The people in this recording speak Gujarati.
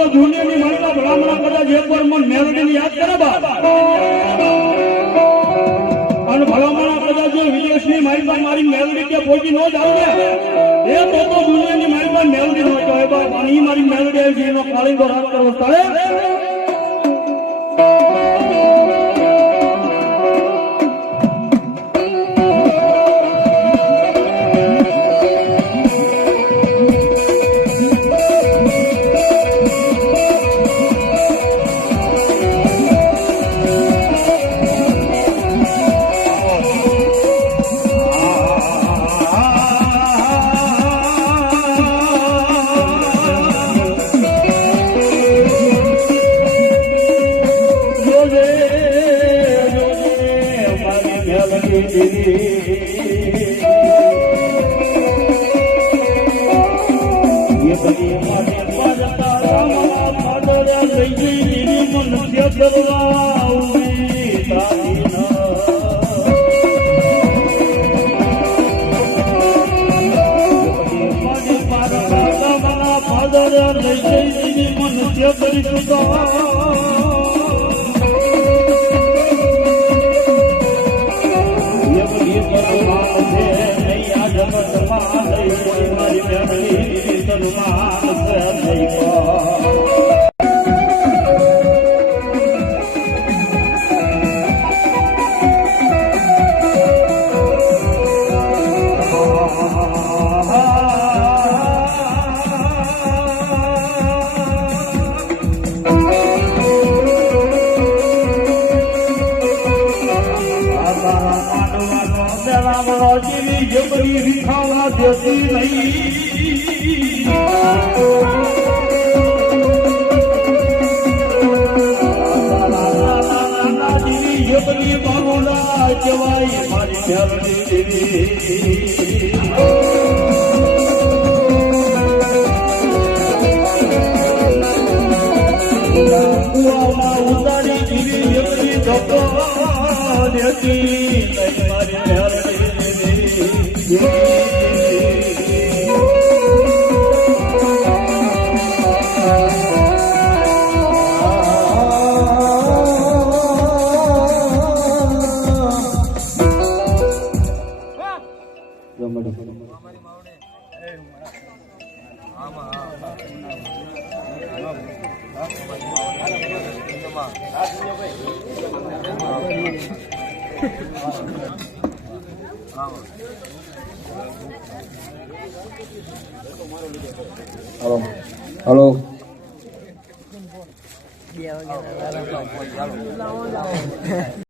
તો દુનિયાની માનવા ભલામણા કદાચ એકવાર મન મેલડીને યાદ કરે બા અને ભલામણા કદાચ વિદેશની મારી મેલડી કે પહોંચી ન જ આવે એ તો દુનિયાની મારી મેલડી નો કહેવાય બા અને એ મારી મેલડી આવી એનો કાળીંગો રાત કરવો તારે હલો